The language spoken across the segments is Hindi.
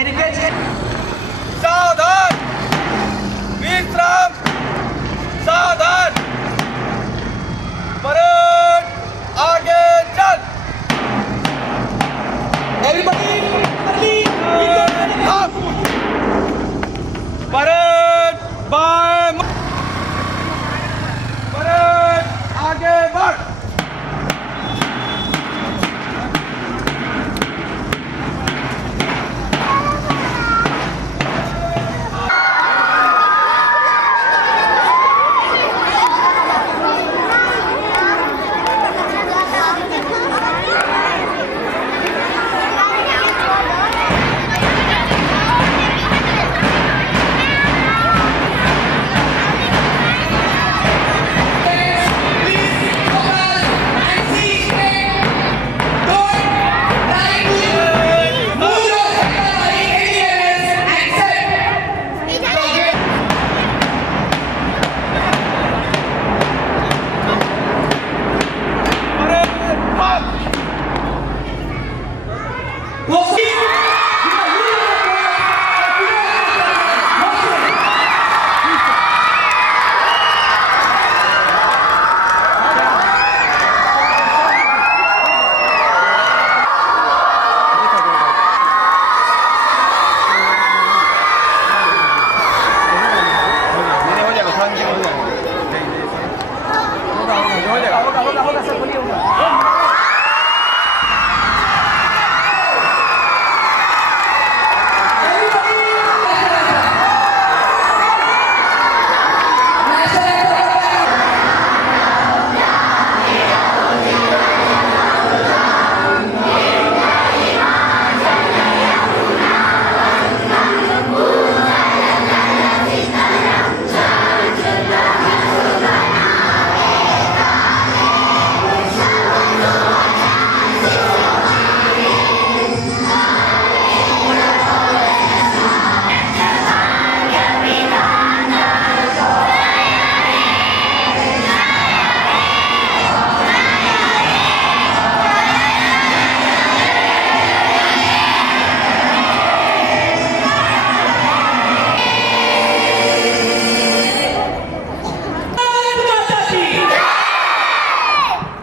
I request. सावधान, विश्राम, सावधान, परेड आगे चल। Everybody, परेड बाय, परेड आगे बढ़।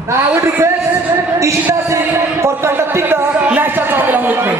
I would request Ishita Singh for conducting the national song along with me.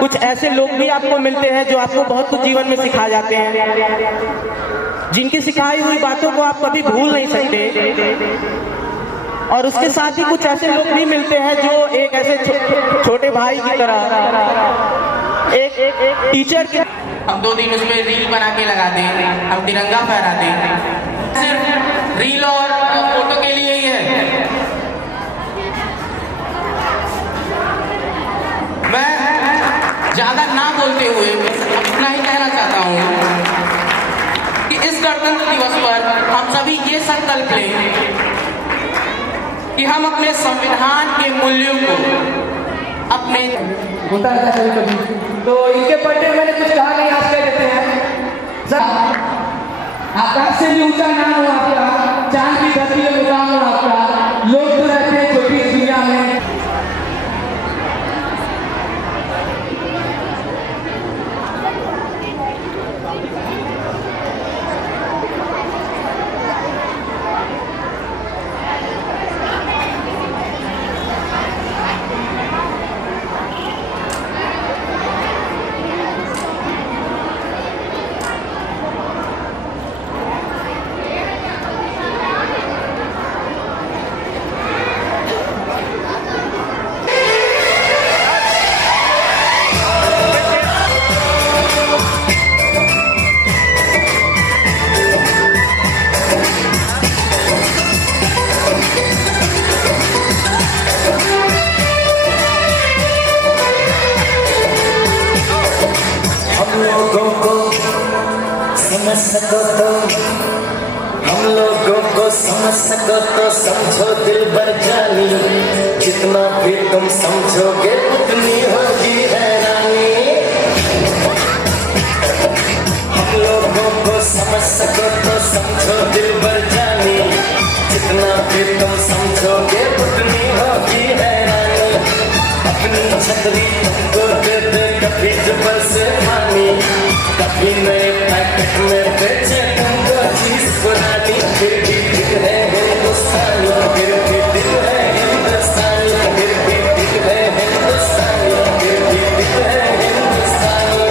कुछ ऐसे लोग भी आपको मिलते हैं जो आपको बहुत कुछ जीवन में सिखा जाते हैं, जिनकी सिखाई हुई बातों को आप कभी भूल नहीं सकते। और उसके साथ ही कुछ ऐसे लोग भी मिलते हैं जो एक ऐसे छोटे भाई की तरह एक टीचर के। हम 2 दिन उसमें रील बना के लगा दें, हम तिरंगा फहरा दें, सिर्फ रील और फोटो के लिए ही है। मैं ज्यादा ना बोलते हुए इतना ही कहना चाहता हूँ कि इस गणतंत्र दिवस पर हम सभी ये संकल्प लें कि हम अपने संविधान के मूल्यों को अपने होता है कभी कभी, तो इनके बर्थडे मैंने कुछ कहा नहीं, आज कह देते हैं सर। आकाश से भी ऊंचा नाम हो आपका, चांद की धरती में मुकाम हो आपका। लोग तो रहते हैं छोटी दुनिया में। हम लोगों को समझ सको तो समझो दिल भर जानी, जितना भी तुम समझोगे उतनी होगी हैरानी। हम लोगों को समझ सको तो समझो दिल भर जानी, जितना भी तुम समझोगे उतनी होगी हैरानी। अपनी छतरी तुमको दे दे कभी जबर से पानी, कभी नए पैकेट में बेचे तुमको चीज पुरानी। फिर भी दिल है हिंदुस्तानी, फिर भी दिल है हिंदुस्तानी, फिर भी दिल है हिंदुस्तानी, फिर भी दिल है हिंदुस्तानी।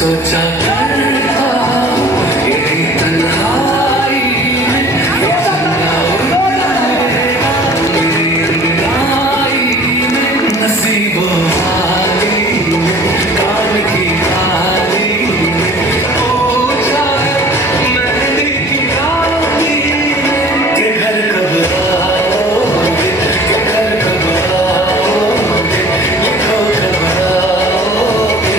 सोचा करता हूँ यही तन्हाई में ये चंगा उड़ेगा मेरी अंगड़ाई में नसीबों वाली में कान की थाली में हो जाए मेहंदी की डाली में के घर कब आओगे के घर कब आओगे लिखो कब आओगे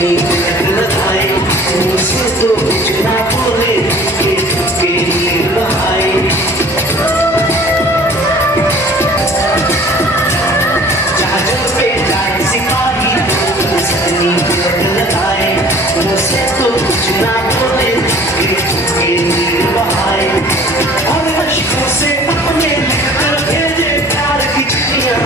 जितनी लगाए मुझसे तो कुछ ना बोले के लिए बहाए जहाँ जल पे जाए सिपाही जितनी लगाए मुझसे तो कुछ ना बोले के लिए बहाए और अश्कों से अपने लिखकर भेजे प्यार की चिट्ठियाँ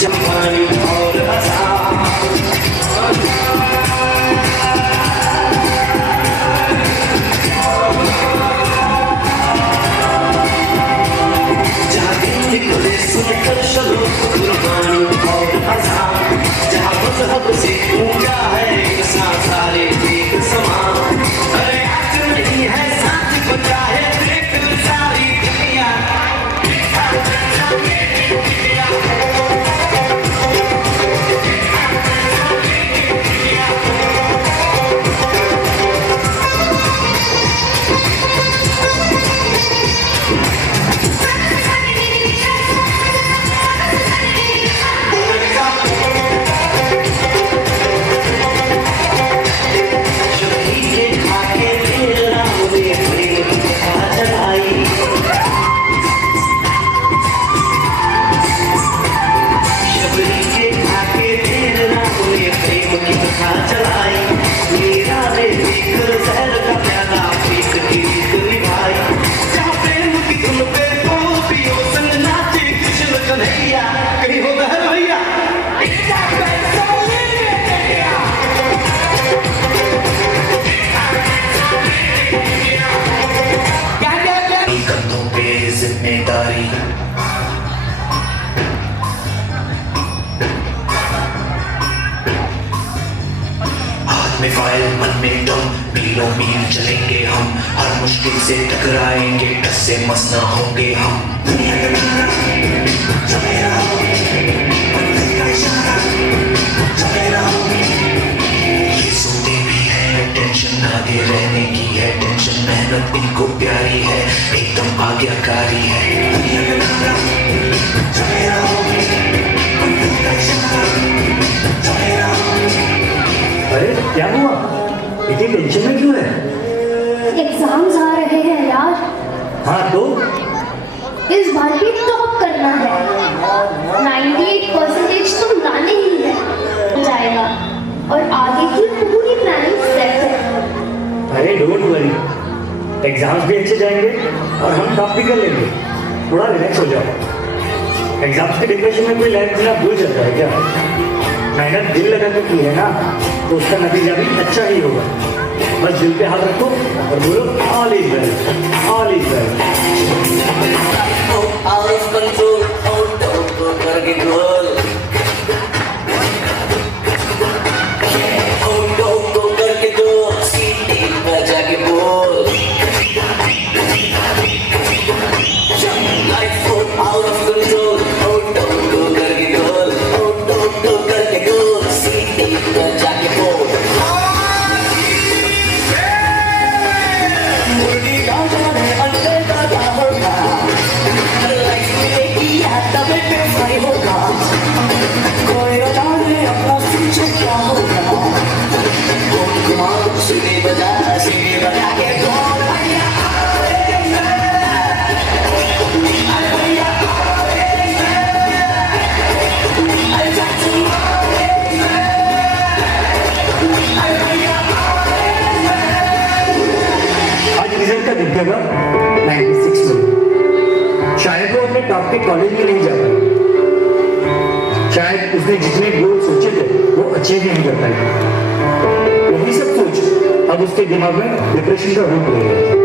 जमानी और आसान जहाँ दिन निकले सुनकर चलो कुर्बानी और आसान जहाँ मजहब से ऊंचा है सारे एक समान अरे आज नहीं है साथ बचा है देख लो सारी दुनिया कहीं होता है भैया कंधों पे जिम्मेदारी हाथ में फाइल मन में दम मीलों मील चलेंगे हम हर मुश्किल से टकराएंगे टस से मस ना होंगे हम ये सोते भी है टेंशन आगे रहने की है टेंशन मेहनत इनको प्यारी है एकदम आज्ञाकारी है अरे क्या हुआ इतनी टेंशन में क्यों है? एग्जाम्स आ रहे हैं यार। हाँ तो इस बार भी टॉप करना है। 98% तो लाने ही है जाएगा और आगे की पूरी प्लानिंग सेट है। अरे डोंट वरी एग्जाम्स भी अच्छे जाएंगे और हम टॉप भी कर लेंगे। थोड़ा रिलैक्स हो जाओ। एग्जाम्स के डिप्रेशन में कोई लाइफ जीना भूल जाता है क्या? मेहनत दिल लगा के की है ना तो उसका नतीजा भी अच्छा ही होगा। बस दिल पे हाथ रखो और बोलो all is well, all is well. out of control, out of control. Out of control, सीटी बजा के बोल. Life out of control, out of control, out of control, सीटी बजा के बोल. मुर्गी गाँव जाने अंडे का क्या होगा? तबे पे सही होगा कोई बताने अपना फ्यूचर क्या होगा सीढ़ी बजा के कौन भैया आज रिजल्ट का दिखेगा 96 में। शायद वो अपने टॉप के कॉलेज में नहीं जा पाया। शायद उसने जितने गोल सोचे थे वो अच्छे भी नहीं कर पाए। वही सब सोच अब उसके दिमाग में डिप्रेशन का रूप ले गया।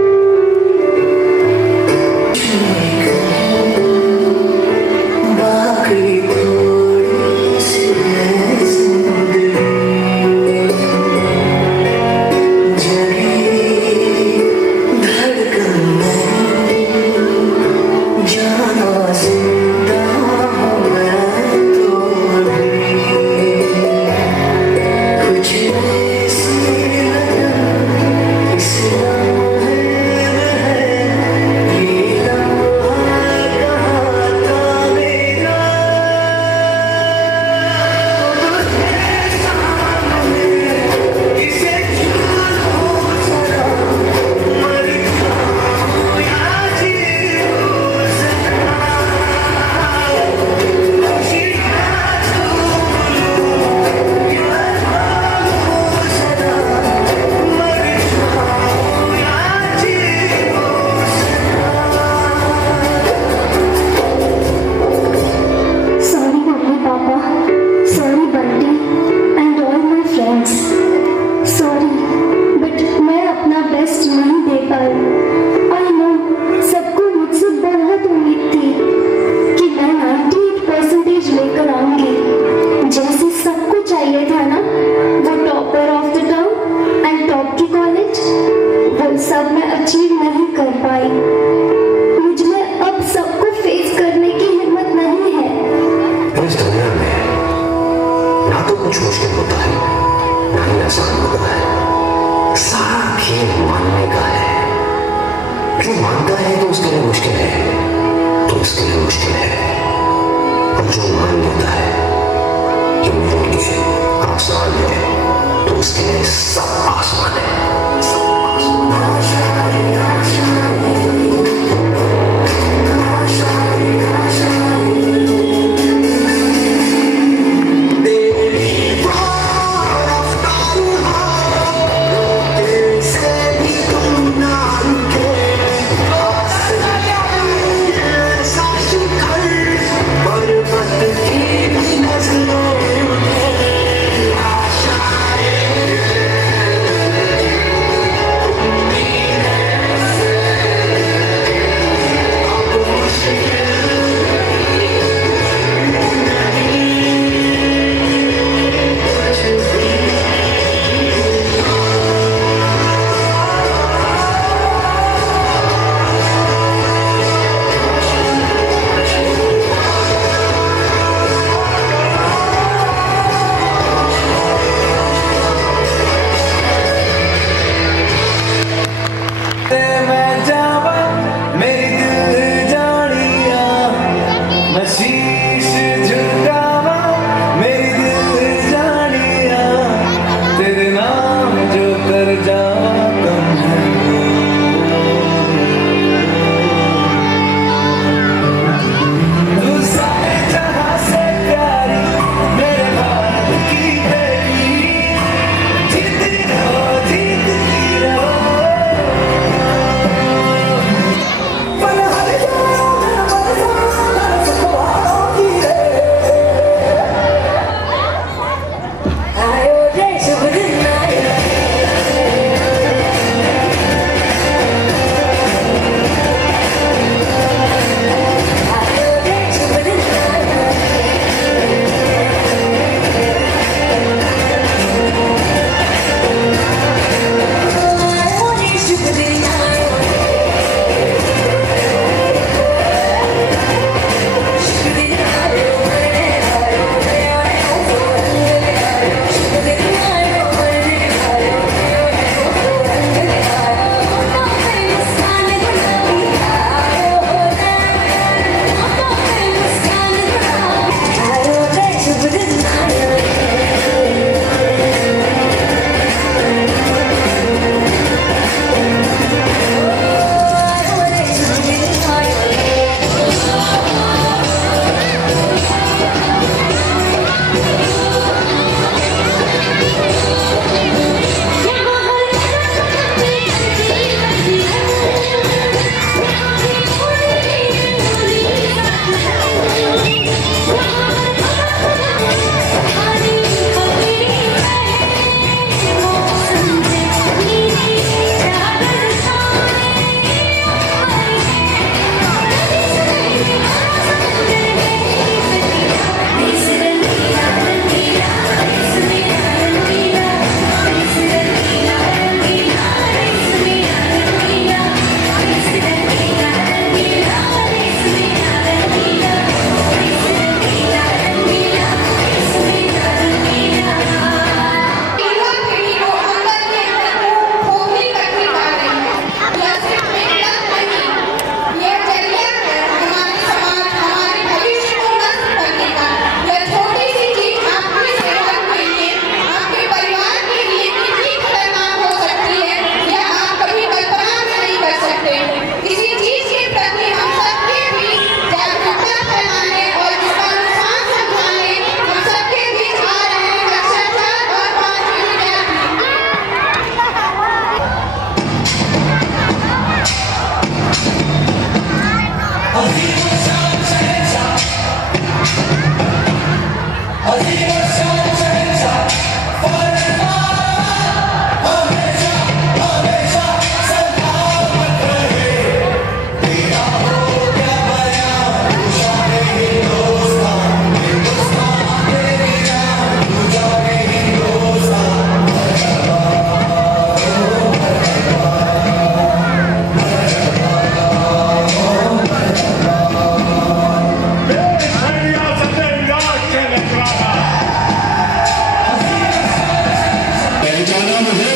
पहचाना मुझे?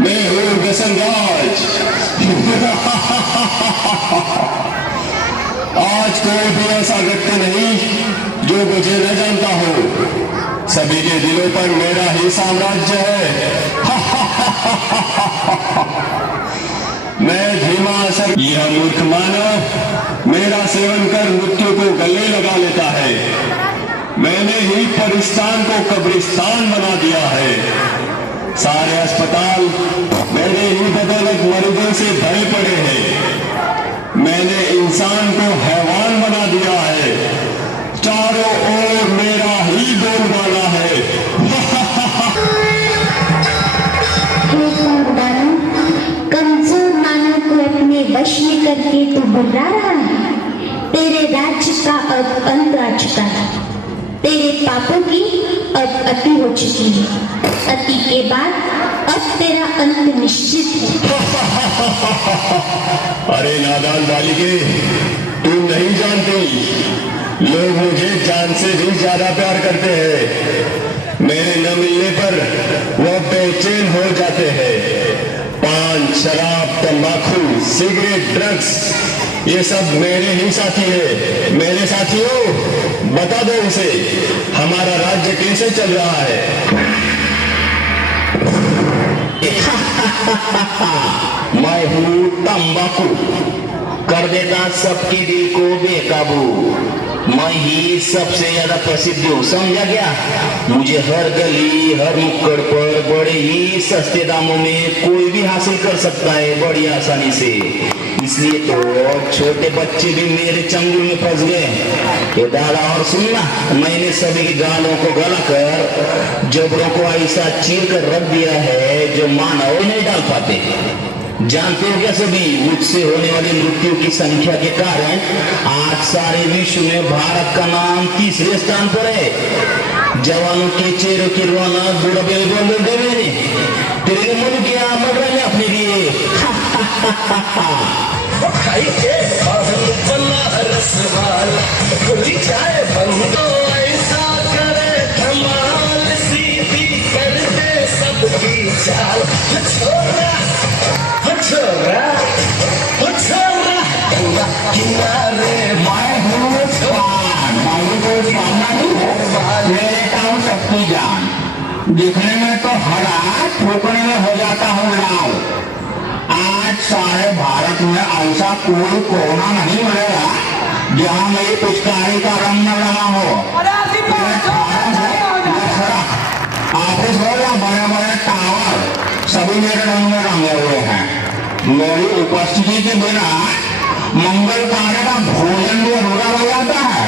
मैं हूँ व्यसनराज। आज कोई भी ऐसा व्यक्ति नहीं जो मुझे न जानता हो। सभी के दिलों पर मेरा ही साम्राज्य है। मैं धीमा असर, यह मूर्ख मानव मेरा सेवन कर मृत्यु को गले लगा लेता है। मैंने ही परिस्तान को कब्रिस्तान बना दिया है। सारे अस्पताल मेरे ही बदौलत मरीजों से भरे पड़े हैं। मैंने इंसान को हैवान बना दिया है। चारों ओर मेरा ही बोलबाला है। कमजोर मानव को अपने वश में करके तू बुला रहा है। तेरे राज्य का अब अंत आ चुका है। तेरे पापों की अब अति हो चुकी है। अति के बाद अब तेरा अंत निश्चित है। अरे नादान बालिके, तुम नहीं जानती, लोग मुझे जान से भी ज्यादा प्यार करते हैं। मेरे न मिलने पर वो बेचैन हो जाते हैं। पान, शराब, तंबाकू, सिगरेट, ड्रग्स, ये सब मेरे ही साथी है। मेरे साथियों, बता दो उसे हमारा राज्य कैसे चल रहा है। मैं हूँ तंबाकू, कर देता सबके दिल को बेकाबू। मैं ही सबसे ज्यादा प्रसिद्ध हूँ, समझा क्या? मुझे हर गली हर नुक्कड़ पर बड़े ही सस्ते दामों में कोई भी हासिल कर सकता है, बड़ी आसानी से। इसलिए तो छोटे बच्चे भी मेरे चंगुल में फंस गए। ये दादा और सुनना, मैंने सभी की गालों को गला कर जबड़ों को ऐसा चीर कर रख दिया है जो मानव नहीं डाल पाते। जानते हो क्या सभी, मुझसे होने वाली मृत्यु की संख्या के कारण आज सारे विश्व में भारत का नाम तीसरे स्थान पर है। जवानों के चेहरों की रौनक बुढ़ापे बोल देवे तेरे मन क्या मर रहे अपने लिए। खाई के रसवाला खुली जाए बंदो, ऐसा करे धमाल, सीधी कर दे सबकी चाल। छोरा छोरा छोरा किनारे मैं हूँ मेरे काम सबकी जान। दिखने में तो हरा, ठोकने में हो जाता हूँ लाल। आज सारे भारत में ऐसा कोई कोना नहीं मिलेगा जहाँ मेरी पिचकारी का रंग न लगा हो। ऑफिस हो या बड़े बड़े टावर, सभी मेरे रंग में रंगे हुए हैं। मेरी उपस्थिति के बिना मंगल कार्य का भोजन भी अधूरा हो जाता है।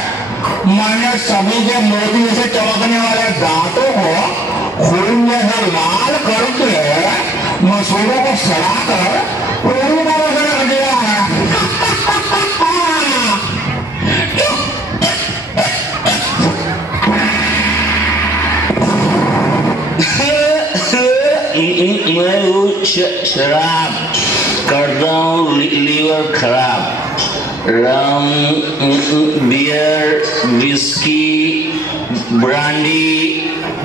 मैंने सभी के मोती से चमकने वाले दांतों को खून जैसा लाल करके मसूरों को सड़ाकर पूरी तरह से रख दिया है। मैं शराब करता हूँ लीवर खराब। रम, बियर, विस्की, ब्रांडी,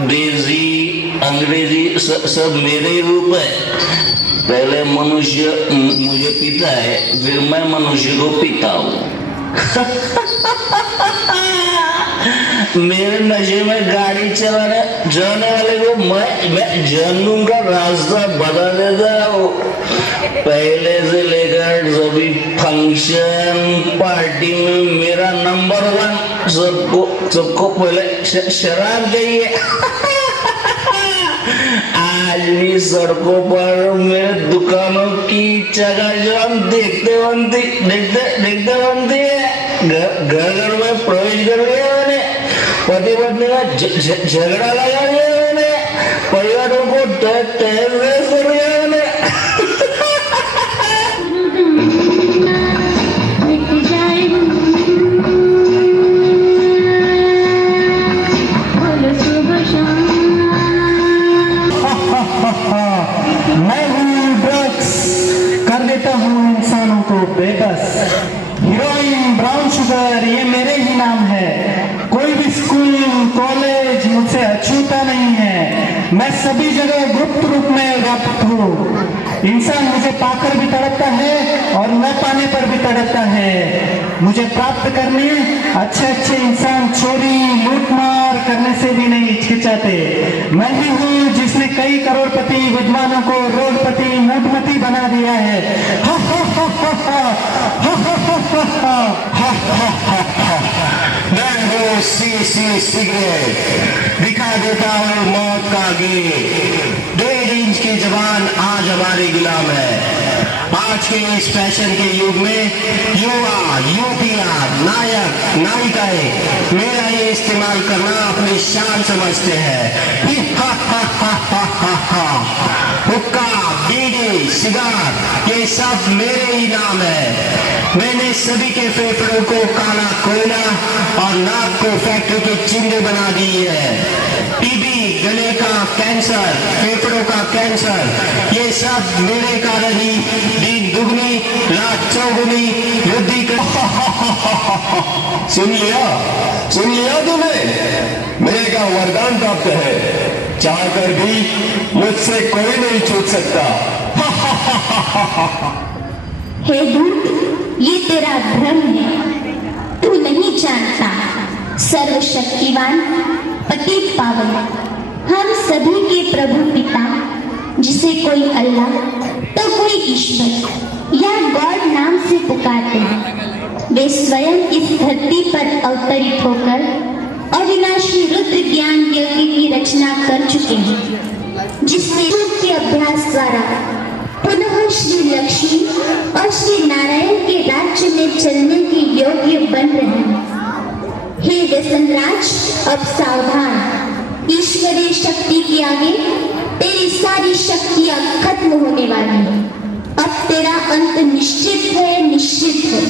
देसी, अंग्रेजी सब मेरे ही रूप है। पहले मनुष्य मुझे पीता है, फिर मैं मनुष्य को पीता हूँ। मेरे नशे में गाड़ी चलाने वाले को मैं जहन्नुम का रास्ता बता देता हूँ। पहले से लेकर सभी फंक्शन पार्टी में मेरा नंबर 1। सबको पहले शराब चाहिए। आज भी सड़कों पर मेरे दुकानों की चकाचौंध देखते बनती है। घर में प्रवेश कर लिया मैंने, पति पत्नी का झगड़ा लगा लिया मैंने, परिवारों को तहस कर लिया मैंने। मैं हूँ ड्रग्स, कर देता हूँ इंसानों को बेबस। हीरोइन, ब्राउन शुगर, ये मेरे ही नाम है। कोई भी स्कूल कॉलेज मुझसे अछूता नहीं है। मैं सभी जगह गुप्त रूप में व्याप्त हूँ। इंसान मुझे पाकर भी तड़पता है और न पाने पर भी तड़पता है। मुझे प्राप्त करने अच्छे अच्छे इंसान चोरी लूटमार करने से भी नहीं हिचकिचाते। मैं ही हूँ जिसने कई करोड़पति विद्वानों को रोडपति मूढ़मती बना दिया है। हा हा हा हा हा हा हा हा हा हा। मैं हूँ सी सिगरेट, दिखा देता हूँ मौत का गेट। 1.5 इंच की जबान आज हमारी गुलाम है। आज के इस फैशन के युग में युवा युवतियां नायक नायिकाएं मेरा ये इस्तेमाल करना अपनी शान समझते हैं। हा हा हा हा हा हा। हुक्का, बीड़ी, सिगार, ये सब मेरे ही नाम है। मैंने सभी के फेफड़ों को काला कोयला और नाक को फैक्ट्री के चिंदे बना दी है। टीबी, गले का कैंसर, फेफड़ों का कैंसर, ये सब मेरे कारण ही दिन दुगनी रात चौगुनी वृद्धि कर। सुन लिया तूने? मेरे का वरदान प्राप्त है, चाहकर भी मुझसे कोई नहीं छूट सकता। हे दूत, ये तेरा भ्रम है। तू नहीं जानता सर्वशक्तिवान पतित पावन हम सभी के प्रभु पिता, जिसे कोई अल्लाह तो कोई ईश्वर या गॉड नाम से पुकारते हैं, वे स्वयं इस धरती पर अवतरित होकर अविनाशी रुद्र ज्ञान यज्ञ की रचना कर चुके हैं, जिसमें योग के अभ्यास द्वारा पुनः श्री लक्ष्मी और श्री नारायण के राज्य में चलने के योग्य बन रहे हैं। हे व्यसनराज, अब सावधान, ईश्वरीय शक्ति के आगे तेरी सारी शक्तियां खत्म होने वाली है। अब तेरा अंत निश्चित है, निश्चित है।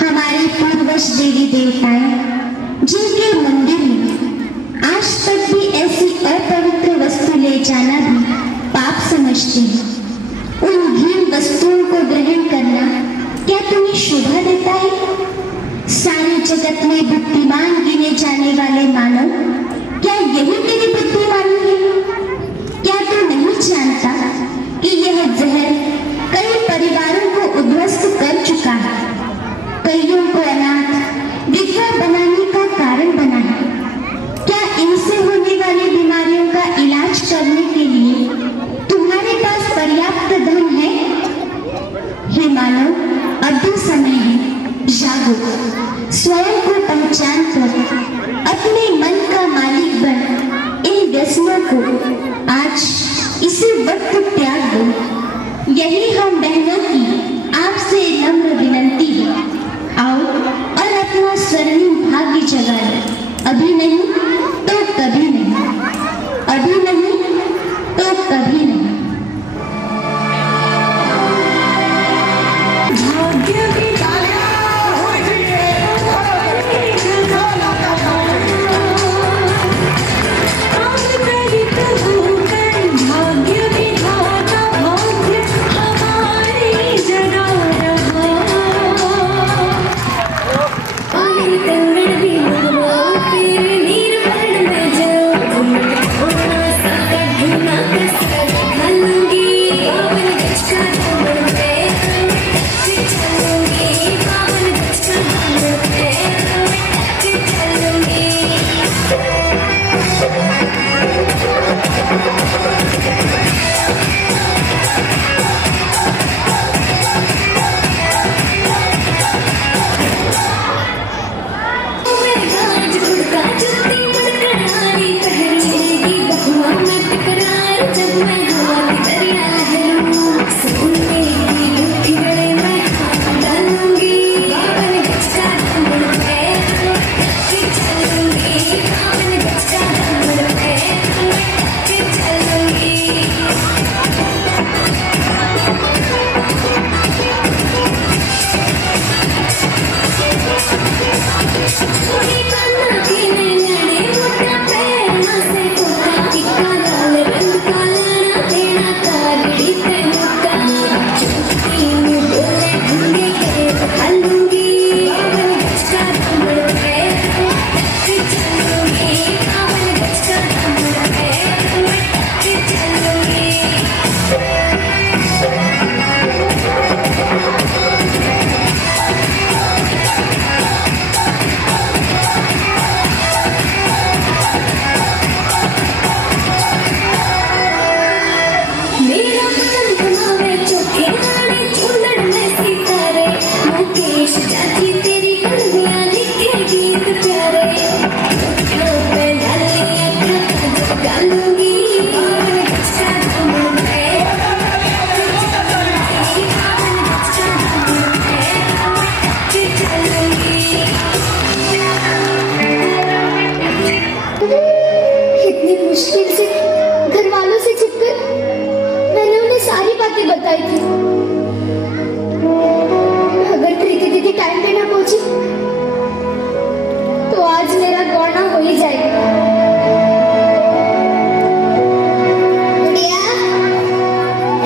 हमारे पूर्वज देवी देवताएं जिनके मंदिर में आज तक भी ऐसी अपवित्र वस्तु ले जाना भी पाप समझते हैं, उन घृण वस्तुओं को ग्रहण करना क्या तुम्हें शोभा देता है? सारे जगत में बुद्धिमान गिने जाने वाले मानव, क्या यही तेरी बुद्धिमानी है? क्या तू नहीं जानता कि यह जहर कई परिवारों को उद्ध्वस्त कर चुका है, कईयों को अनाथ विधवा बनाने का कारण बना है? क्या इनसे होने वाली बीमारियों का इलाज करने के लिए तुम्हारे पास पर्याप्त धन है? हे मानव, अब भी समय है, जागो, स्वयं को पहचान कर अपने मन का मालिक बन इन व्यसनों को आज इसी वक्त त्याग दो। यही हम बहनों की आपसे नम्र विनंती है। आओ और अपना स्वर्णिम भाग्य जगाए। अभी नहीं तो कभी नहीं, अभी नहीं तो कभी नहीं। भाग्य की आज मेरा गौना हो ही जाएगा। गुड़िया,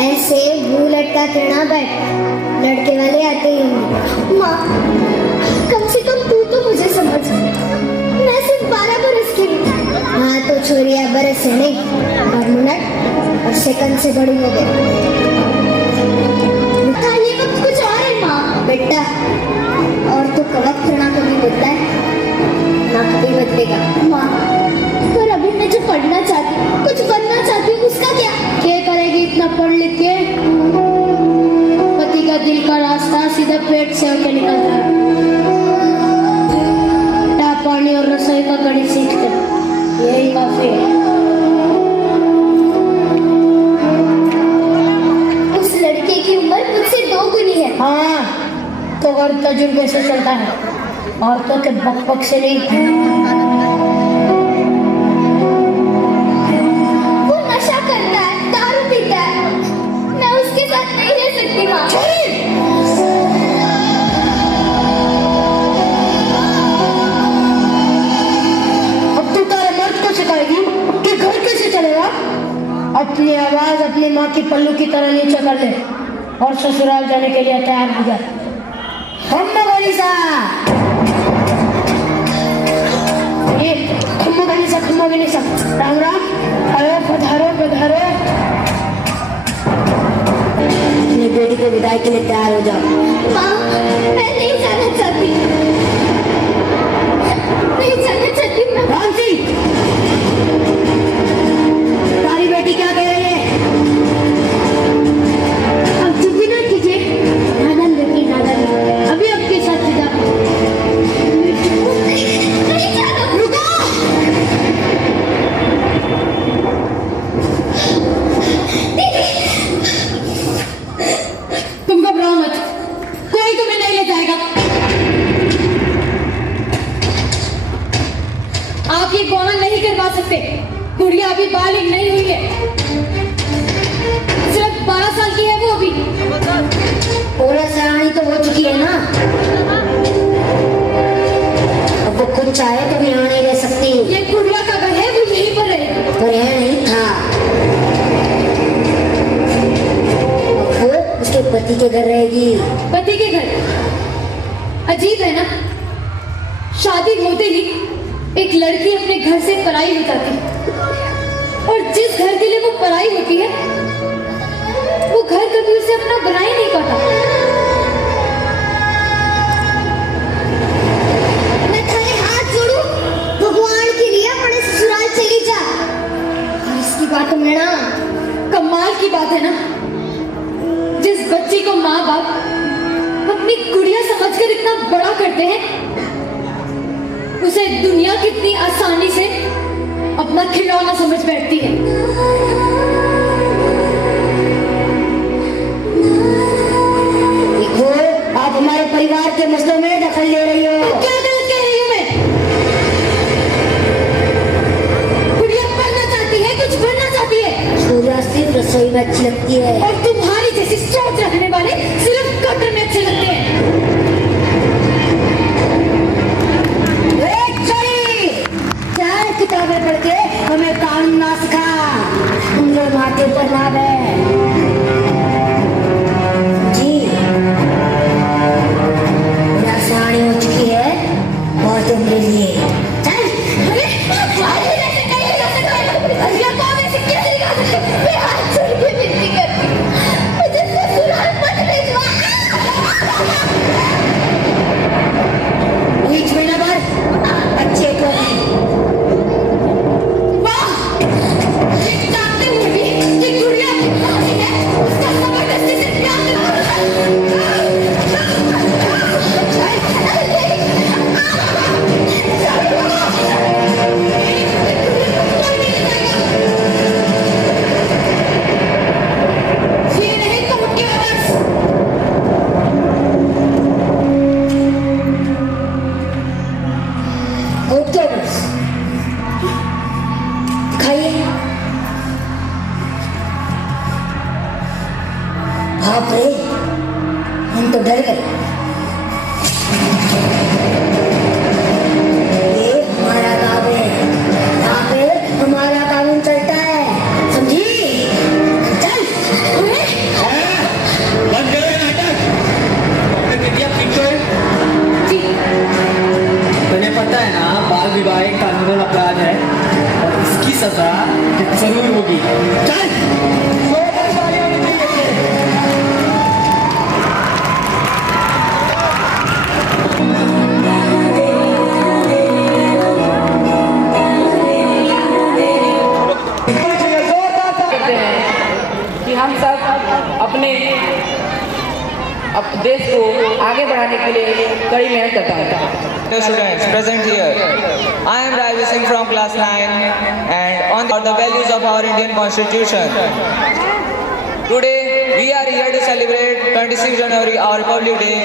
ऐसे भू लटका के ना बैठ, लड़के वाले आते ही होंगे। माँ, कम से कम तू तो मुझे समझ, मैं सिर्फ 12 बरस की हूँ। हाँ तो छोरिया बरस से नहीं और मिनट और सेकंड से बड़ी हो गई। ये वक्त कुछ और है माँ। बेटा, और तो कवक फिरना कभी मिलता है ना, कभी बचेगा। माँ, पर अभी मैं जो पढ़ना चाहती हूँ, कुछ बनना चाहती हूँ, उसका क्या करेगी इतना पढ़ लिख के? पति का दिल का रास्ता सीधा पेट से होके निकलता है। पानी और रसोई का गणित सीख कर यही काफी है। उस लड़के की उम्र मुझसे 2 गुनी है। हाँ, तो और तजुर्बे से चलता है, औरतों के बक से नहीं। वो नशा करता है, दारू पीता है, मैं उसके साथ नहीं रह सकती माँ। कि घर कैसे चलेगा? अपनी आवाज अपनी माँ की पल्लू की तरह नीचे कर ले और ससुराल जाने के लिए तैयार हो जा। खम्मो गणिसा, राम राम, आयो पधारो पधारो। अपनी बेटी को विदाई के लिए तैयार हो जाओ। माँ, मैं नहीं जाना चाहती, नहीं जाना चाहती। राम सिंह, तारी बेटी क्या कह रही है? अब चुप भी ना कीजिए। नादान बेटी, नादान, अभी आपके साथ जा। नहीं जाना, रुको। तुम घबराओ मत, कोई तुम्हें नहीं ले जाएगा। आप ये गौना नहीं करवा सकते, गुड़िया अभी बालिग नहीं हुई है, सिर्फ 12 साल की है वो अभी। पूरा सराहनी तो हो चुकी है ना, अब वो खुद चाहे तो भी यहाँ नहीं रह सकती। ये गुड़िया का घर है, वो यहीं पर रहेगी। पर यह नहीं था, अब वो उसके पति के घर रहेगी। पति के घर? अजीब है ना, शादी होते ही एक लड़की अपने घर से पराई हो जाती है, और जिस घर के लिए वो पराई होती है वो घर कभी उसे अपना बना ही नहीं पाता। मैं तेरे हाथ जोड़ूं, भगवान के लिए अपने ससुराल चली जा। और इसकी बात में ना कमाल की बात है ना, जिस बच्ची को माँ बाप अपनी गुड़िया समझकर इतना बड़ा करते हैं, उसे दुनिया कितनी आसानी से अपना खिलौना समझ बैठती है। देखो, आप हमारे परिवार के मसलों में दखल ले रही हो। क्या गलत कह रही हूँ मैं? गुड़िया पढ़ना चाहती है, कुछ बनना चाहती है। सूर्या सिर्फ रसोई में अच्छी लगती है, और तुम्हारी जैसी सोच रखने वाले सिर्फ कटर में अच्छे लगते हैं। किताबें पढ़ के हमें कानून ना सिखा, हम लोग माथे पर ना है जी। मेरा सराहनी हो चुकी है और तुम्हारे लिए बीच में ना बार अच्छे को बाप रे, हम तो डर गए। ये क्रिमिनल अपराध है और इसकी सजा जरूर होगी। कि हम सब अपने देश को आगे बढ़ाने के लिए कड़ी मेहनत करता है। Students present here, I am Ravi Singh from class 9 and on the values of our Indian Constitution. Today we are here to celebrate 26 January, our Republic Day,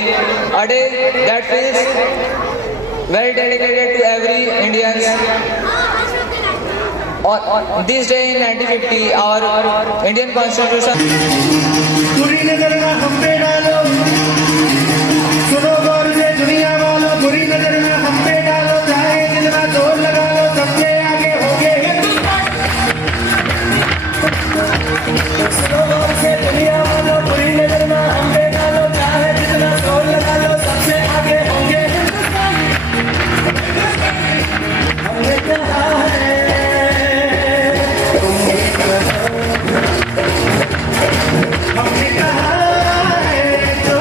a day that feels very dedicated to every Indian. On this day in 1950, our Indian Constitution. बुरी नजर ना हम पे डालो, सुनो गौर से दुनिया वालों, बुरी नजर ना हम पे डालो, चाहे जितना जोर लगा लो, सबसे आगे होंगे हिंदुस्तान। सुनो गौर से दुनिया वालों, बुरी नजर ना हम पे डालो, चाहे जितना जोर लगा लो, सबसे आगे होंगे हिंदुस्तान। हमने कहा है हमने कहा है तो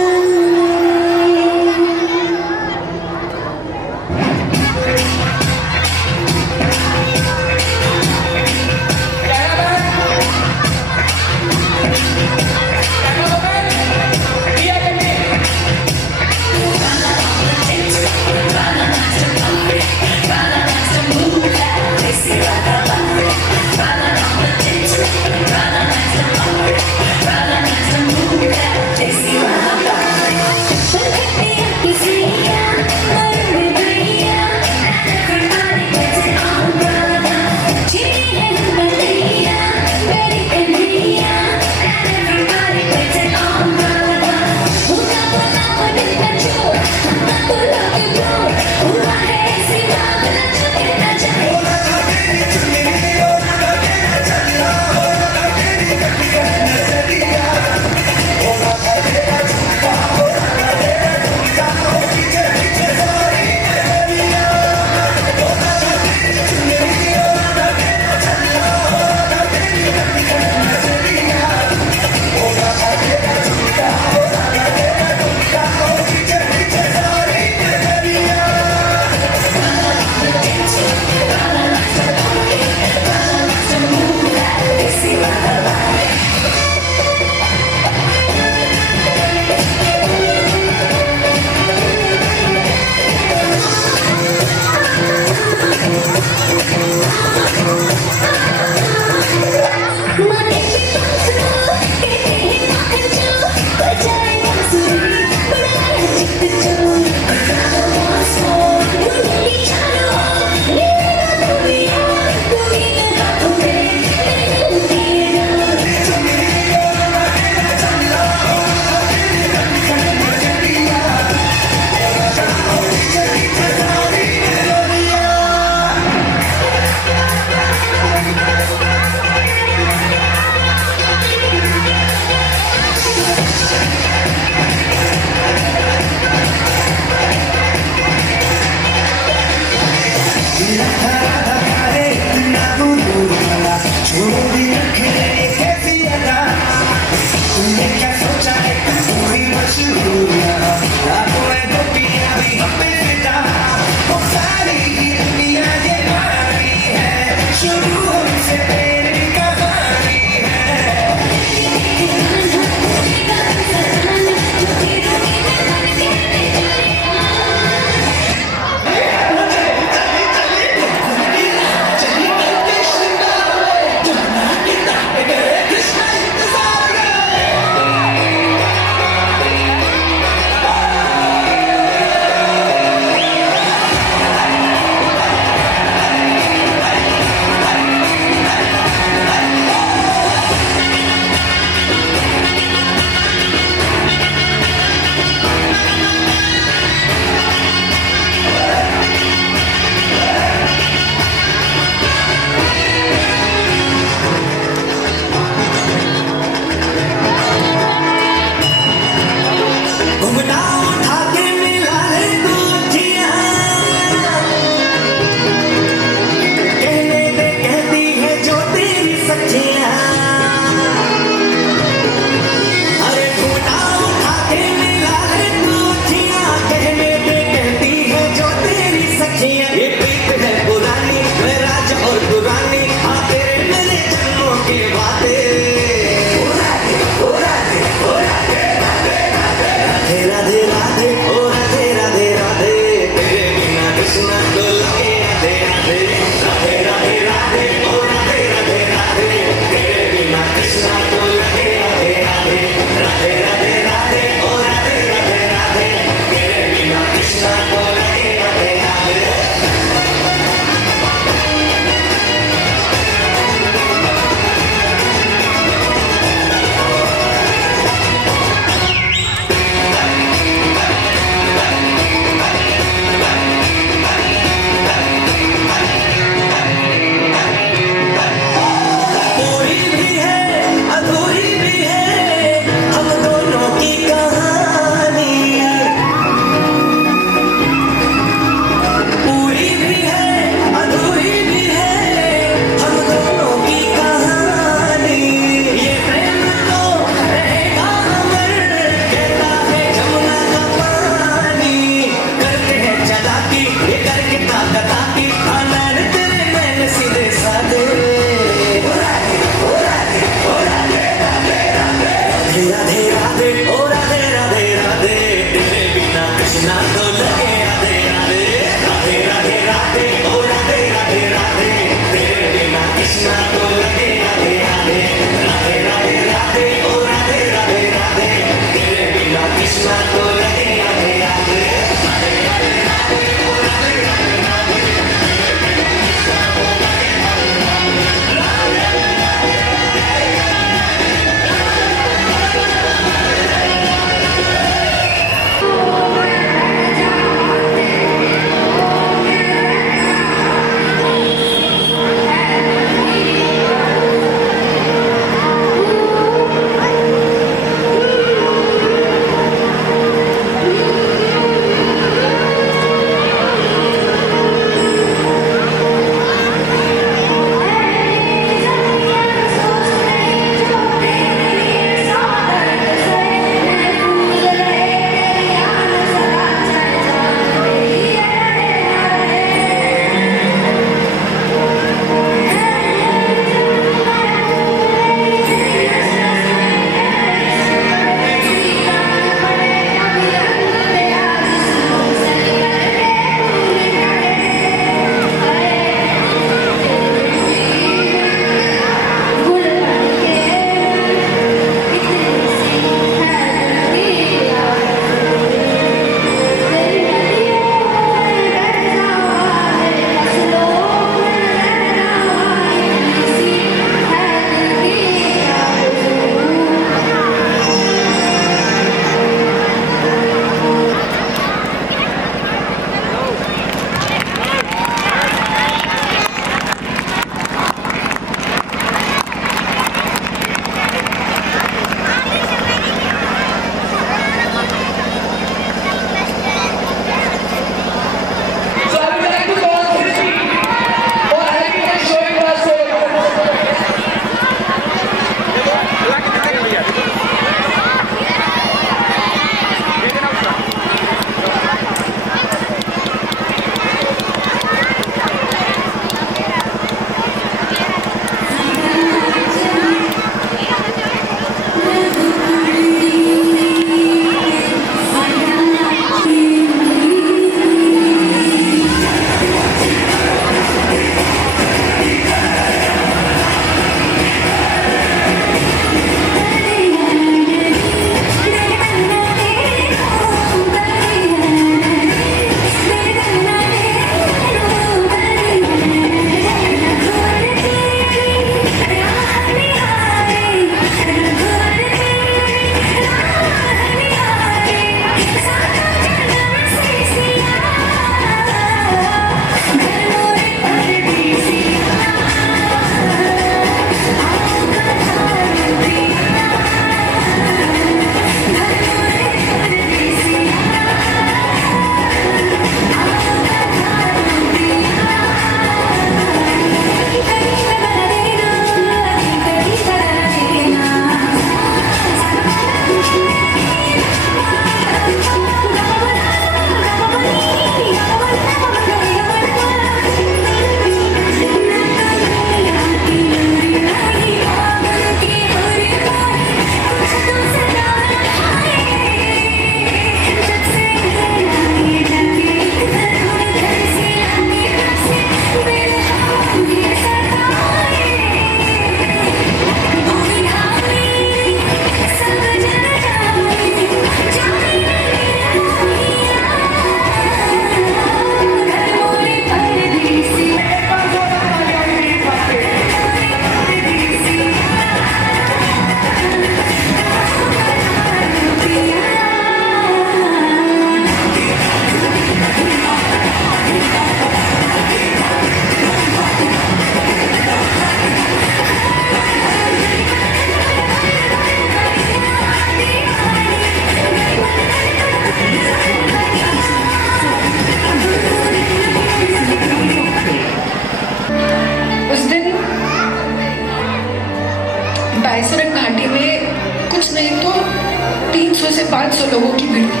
300 से 500 लोगों की भीड़ थी।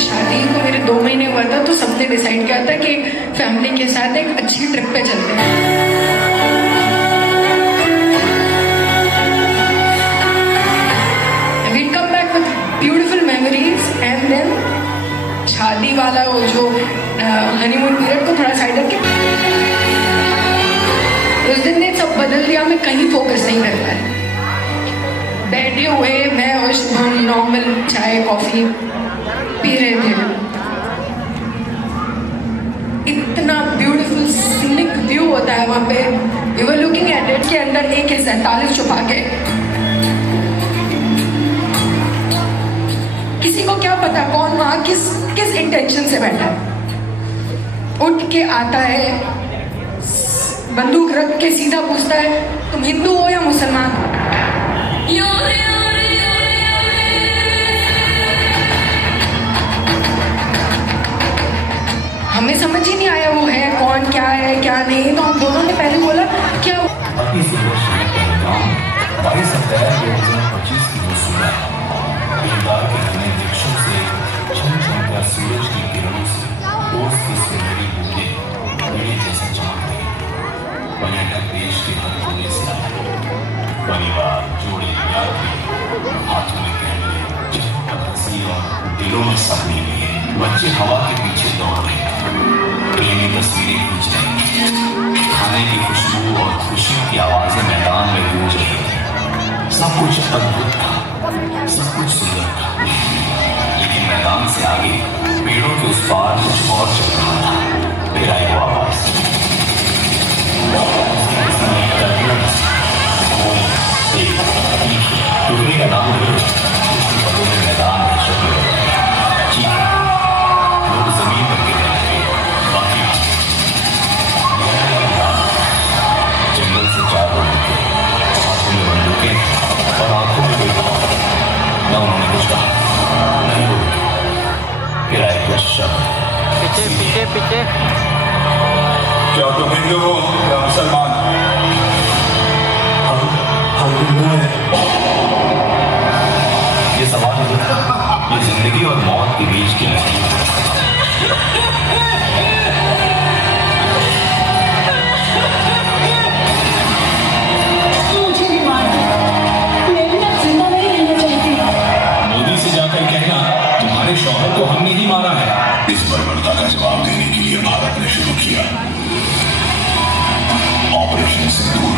शादी को मेरे 2 महीने हुआ था, तो सबने डिसाइड किया था कि फैमिली के साथ एक अच्छी ट्रिप पे चलते हैं। We'll come back with beautiful memories and then शादी वाला वो जो हनीमून पीरियड को थोड़ा साइड रखे। उस दिन ने सब बदल दिया, मैं कहीं फोकस नहीं कर पाया। बैठे हुए मैं और शुभम नॉर्मल चाय कॉफी पी रहे थे। इतना ब्यूटीफुल सीनिक व्यू होता है वहाँ पे। You were looking at it के अंदर AK-47 छुपा के। किसी को क्या पता कौन वहां किस इंटेंशन से बैठा है। उठ के आता है, बंदूक रख के सीधा पूछता है, तुम हिंदू हो या मुसलमान हो? हमें समझ ही नहीं आया वो है कौन, क्या है क्या नहीं। तो हम दोनों ने पहले बोला क्या सूरज की किरणों से ओस की सुनहरी बूंदें मेरे जैसे चमक रही। पर्यटक देश के हर कोने से आए, परिवार जोड़े यात्री, हाथों में कैमरे, चेहरों पर हंसी और दिलों में सपने लिए। बच्चे हवा के पीछे दौड़ रहे, प्रेमी तस्वीरें खींच रहे, खाने की खुशबू और खुशियों की आवाजें मैदान में गूंज रही। सब कुछ अद्भुत था, सब कुछ सुंदर था, लेकिन मैदान से आगे पेड़ों के उस पार कुछ और चल रहा था। फिर आई वो आवाज, टूटने का नाम नहीं, पलों में मैदान में शक्ल लोग जमीन पर गिर रहे थे। बाकी जंगल से 4 लोग निकले, हाथों में बंदूकें और आंखों में कोई भाव न। उन्होंने कुछ कहा, नहीं बोले। फिर आए कुछ शब्द, पीछे पीछे पीछे। क्या तुम हिंदू हो या मुसलमान? हम हिंदू हैं। ये सवाल है, ये जिंदगी और मौत के बीच की लड़ाई। मुझे भी मार दो, लेकिन अब जिंदा नहीं रहना चाहती। मोदी से जाकर कहना तुम्हारे शौहर को हमने ही मारा है। इस बर्बरता का जवाब देने के लिए भारत ने शुरू किया ऑपरेशन सिंदूर।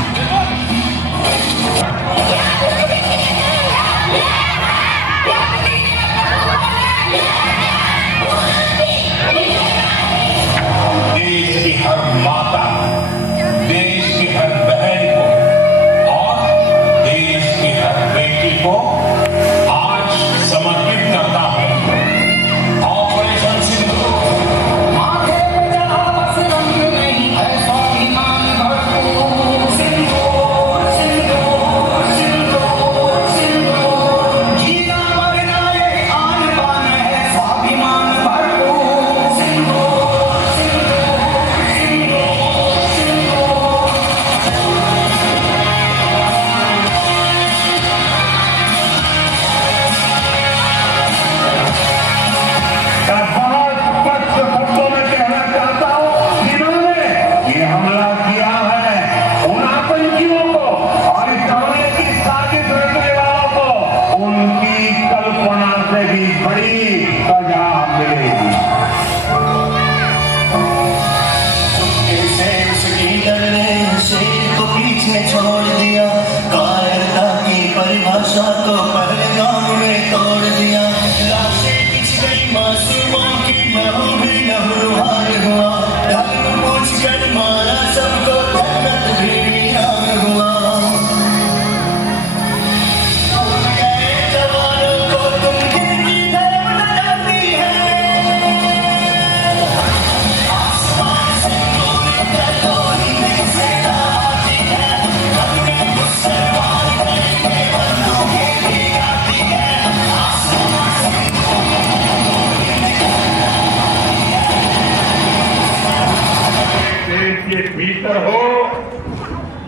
देश के भीतर हो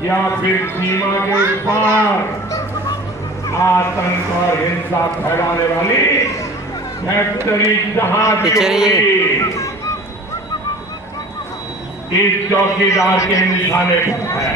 या फिर सीमा के पार, आतंक और हिंसा फैलाने वाली फैक्ट्री जहां भी होगी, इस चौकीदार के निशाने पर है।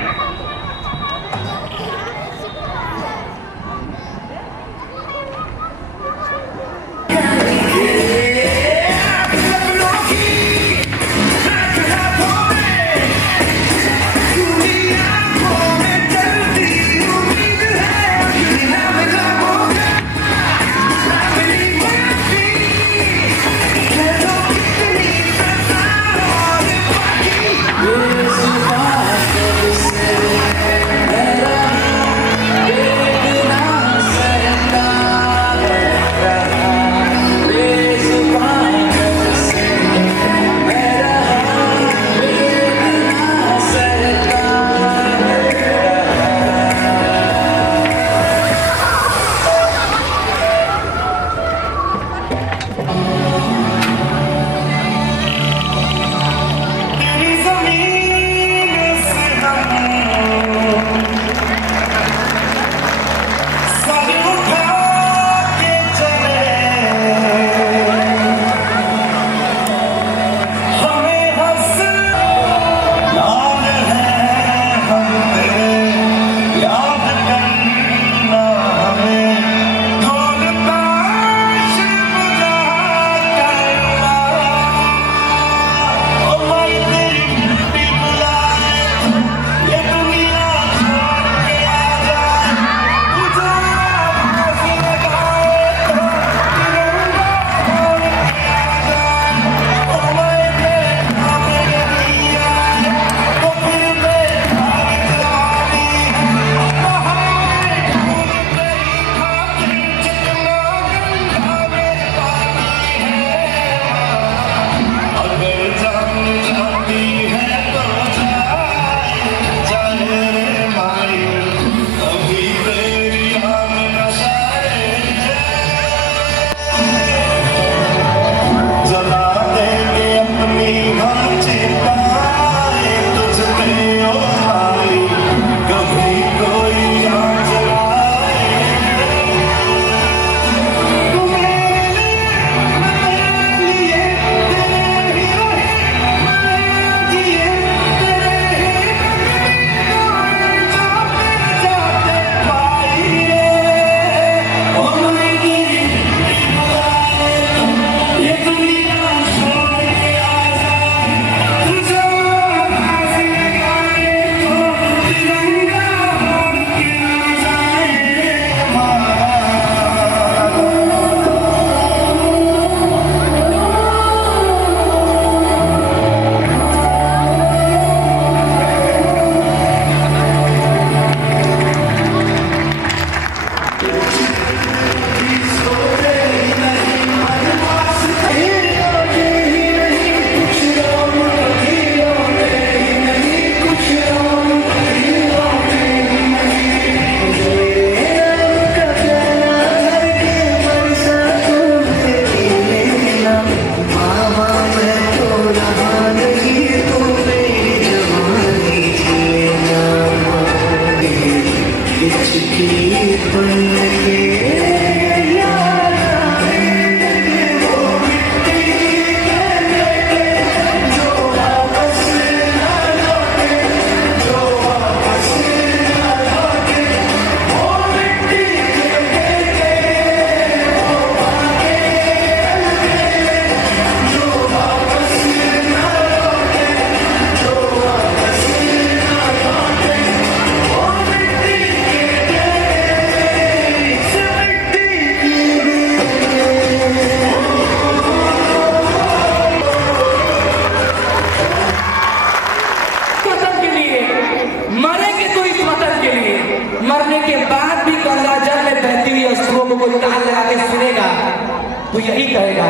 तो यही कहेगा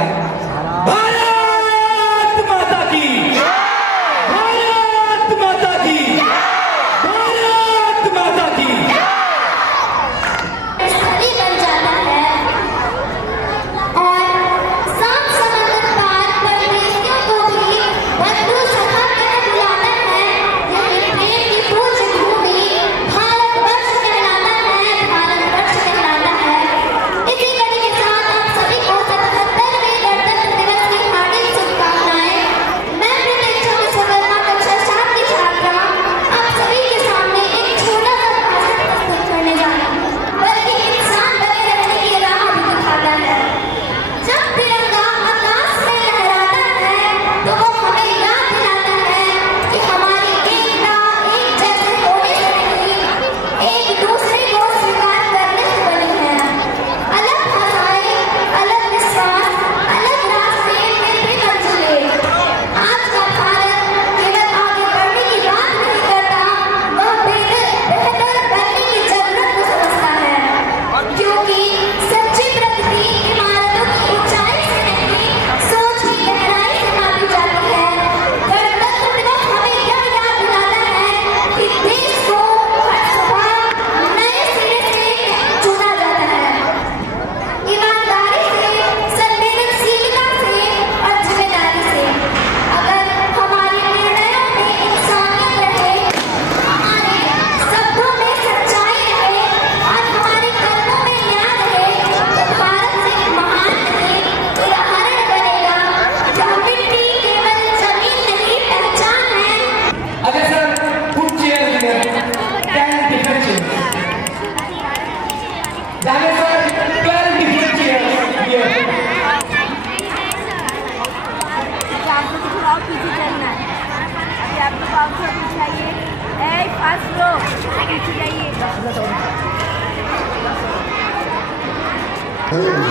भारत माता की, भारत माता की, भारत माता की। स्थली बन जाता है और सात समंदर पार परदेशियों को भी बंधु सभा कर बुलाता है।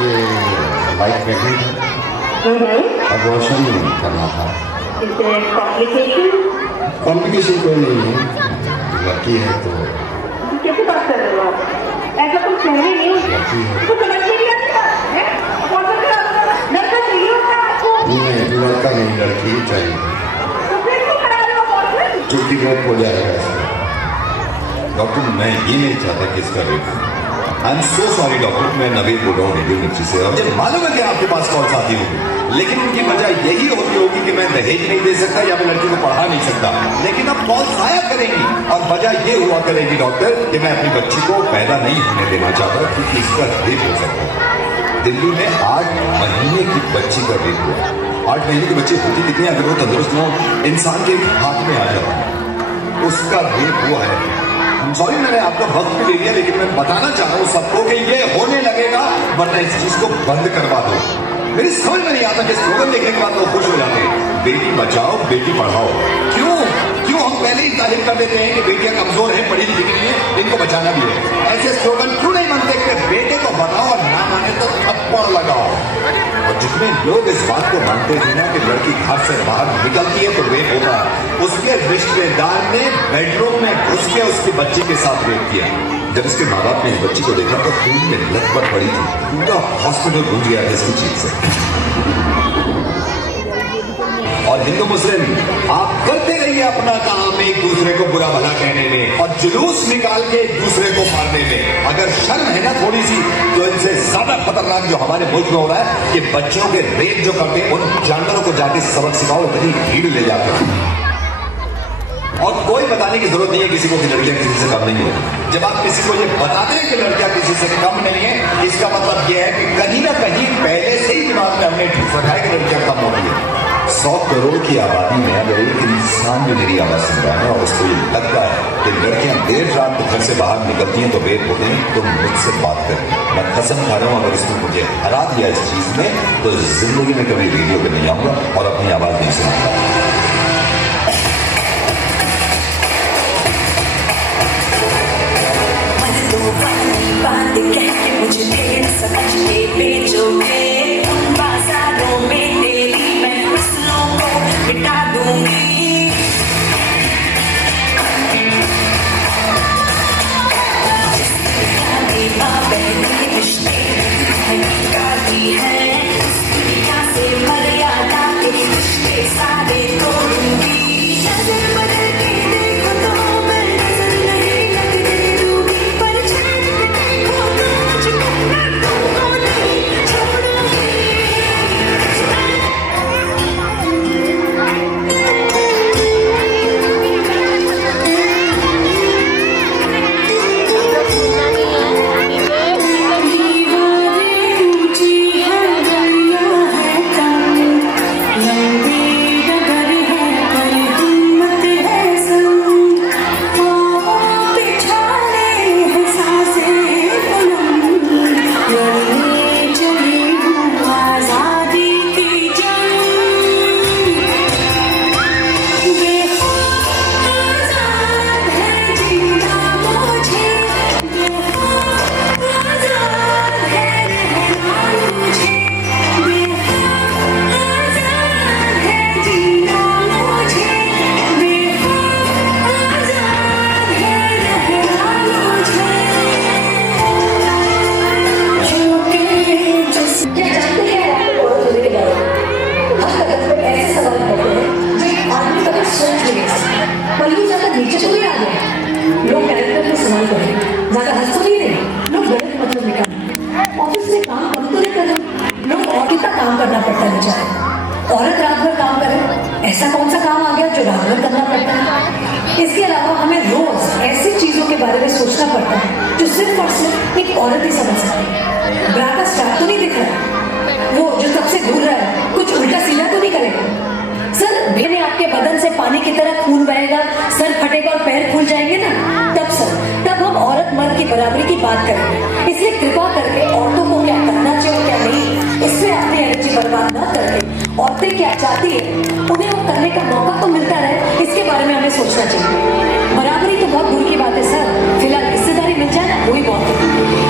ये लाइफ प्रेगनेंट है, अबॉर्शन करना था। कॉम्प्लिकेशन कोई नहीं है, लड़की है तो कैसे बात कर रहे हो आप? ऐसा कुछ कहने नहीं कुछ समझने नहीं आता है? लड़का चाहिए होता है आपको? नहीं, लड़का नहीं, लड़की ही चाहिए, तो फिर क्यों करा रहे हो अबॉर्शन? क्योंकि रेप हो जाएगा ऐसा। डॉक्टर, मैं ये नहीं चाहता कि इसका रेप हो। I am so sorry doctor, मैं नवीन बोल रहा हूँ रेडियो मिर्ची से, और मुझे मालूम है कि आपके पास कॉल्स आती होगी, लेकिन उनकी वजह यही होती होगी कि मैं दहेज नहीं दे सकता या मैं लड़की को पढ़ा नहीं सकता। लेकिन अब कॉल्स आया करेंगी, और वजह ये हुआ करेगी डॉक्टर कि मैं अपनी बच्ची को पैदा नहीं होने देना चाहता, क्योंकि इसका रेप हो सकता है। दिल्ली में 8 महीने की बच्ची का रेप हुआ। 8 महीने की बच्ची होती कितनी, अगर वो तंदुरुस्त हो इंसान के हाथ में आ जाता है, उसका रेप हुआ है। सॉरी मैंने आपका वक्त भी ले लिया, लेकिन मैं बताना चाह रहा हूँ सबको कि ये होने लगेगा, वरना इस चीज को बंद करवा दो। मेरी समझ में नहीं आता कि स्लोगन देखने के बाद लोग खुश हो जाते हैं, बेटी बचाओ बेटी पढ़ाओ। क्यों हम पहले ही जाहिर कर देते हैं कि बेटियां कमजोर हैं, पढ़ी लिखी नहीं है, इनको बचाना भी है। ऐसे स्लोगन क्यों नहीं बनते कि बेटे को बताओ और ना माने तो थप्पड़ लगाओ। और जितने लोग इस बात को मानते हैं ना कि लड़की घर से बाहर निकलती है तो रेप होता है, उसके रिश्तेदार ने बेडरूम में घुस के उसकी बच्ची के साथ रेप किया। जब इसके माँ बाप ने इस बच्ची को देखा तो खून में लथपथ पड़ी थी, पूरा हॉस्पिटल गूंज गया था इसकी चीख से। और हिंदू मुस्लिम आप करते रहिए अपना काम एक दूसरे को बुरा भला कहने में और जुलूस निकाल के एक दूसरे को मारने में। अगर शर्म है ना थोड़ी सी, तो इनसे ज्यादा खतरनाक जो हमारे मुल्क में हो रहा है कि बच्चों के रेप जो करते हैं, उन जानवरों को जाके सबक सिखाओ, इतनी भीड़ ले जाते हैं। और कोई बताने की जरूरत नहीं है किसी को कि लड़कियां किसी से कम नहीं है। जब आप किसी को ये बताते हैं कि लड़कियां किसी से कम नहीं है, इसका मतलब यह है कि कहीं ना कहीं पहले से ही दिमाग में हमने ठीक रखा है कि लड़कियां कम होती है। 100 करोड़ की आबादी में अगर एक इंसान भी मेरी आवाज सुन रहा है और उसको ये लगता है कि लड़कियां देर रात को घर से बाहर निकलती हैं तो रेप होते हैं, तो मुझसे बात करें। मैं कसम खा रहा हूं, अगर इसने मुझे हरा दिया इस चीज में तो जिंदगी में कभी रेडियो पे नहीं आऊंगा और अपनी आवाज नहीं सुनाऊंगा। मुझे फिर समझ के बेचोगे, बाजारों में तेरी मैं फसलों को मिटा दूंगी। माँ बहनी रिश्ते निकाली है, दुनिया से मर्यादा के रिश्ते सारे तोड़ूंगी। नजर बदल के देखो तो मैं नजर नहीं लगने दूंगी, पर देखो तो मुझको मैं तुमको नहीं छोड़ूंगी। ऐसा कौन सा काम आ गया जो रात भर करना पड़ता है? इसके अलावा हमें रोज ऐसी चीजों के बारे में सोचना पड़ता है जो सिर्फ और सिर्फ एक औरत ही समझ सकती है। ब्रा का स्टार्ट तो नहीं दिख रहा, वो जो सबसे घूर रहा है कुछ उल्टा सीधा तो नहीं करेगा। सर मैंने आपके बदन से पानी की तरह खून बहेगा, सर फटेगा और पैर खुल जाएंगे ना, तब हम औरत मर्द की बराबरी की बात करेंगे। इसलिए कृपा करके औरतों को क्या करना चाहिए और क्या नहीं, इसमें अपनी एनर्जी बर्बाद न करके औरतें क्या चाहती है उन्हें करने का मौका तो मिलता रहे, इसके बारे में हमें सोचना चाहिए। बराबरी तो बहुत दूर की बात है सर, फिलहाल हिस्सेदारी मिल जाए ना, वही बहुत है।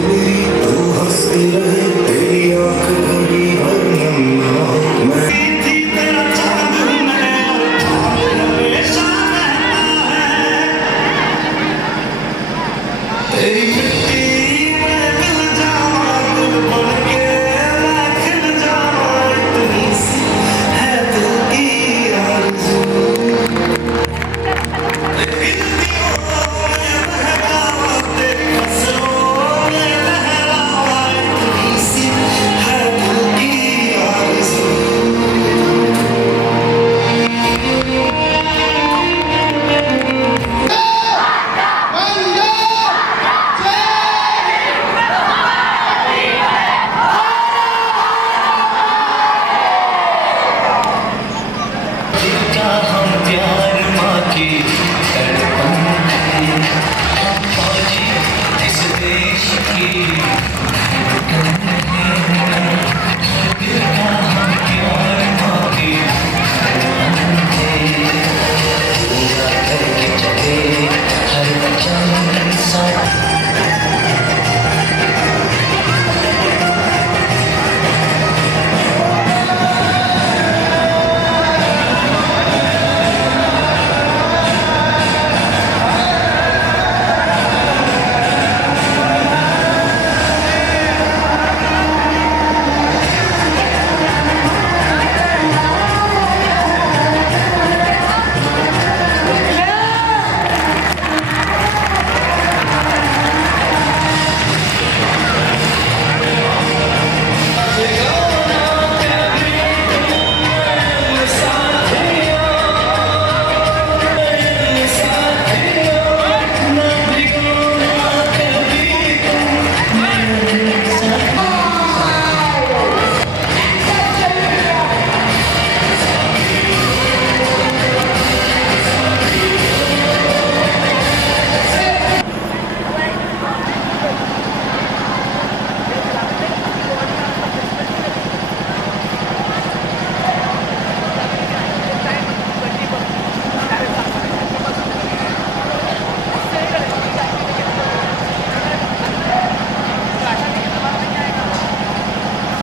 मेरी तू हंसती रहे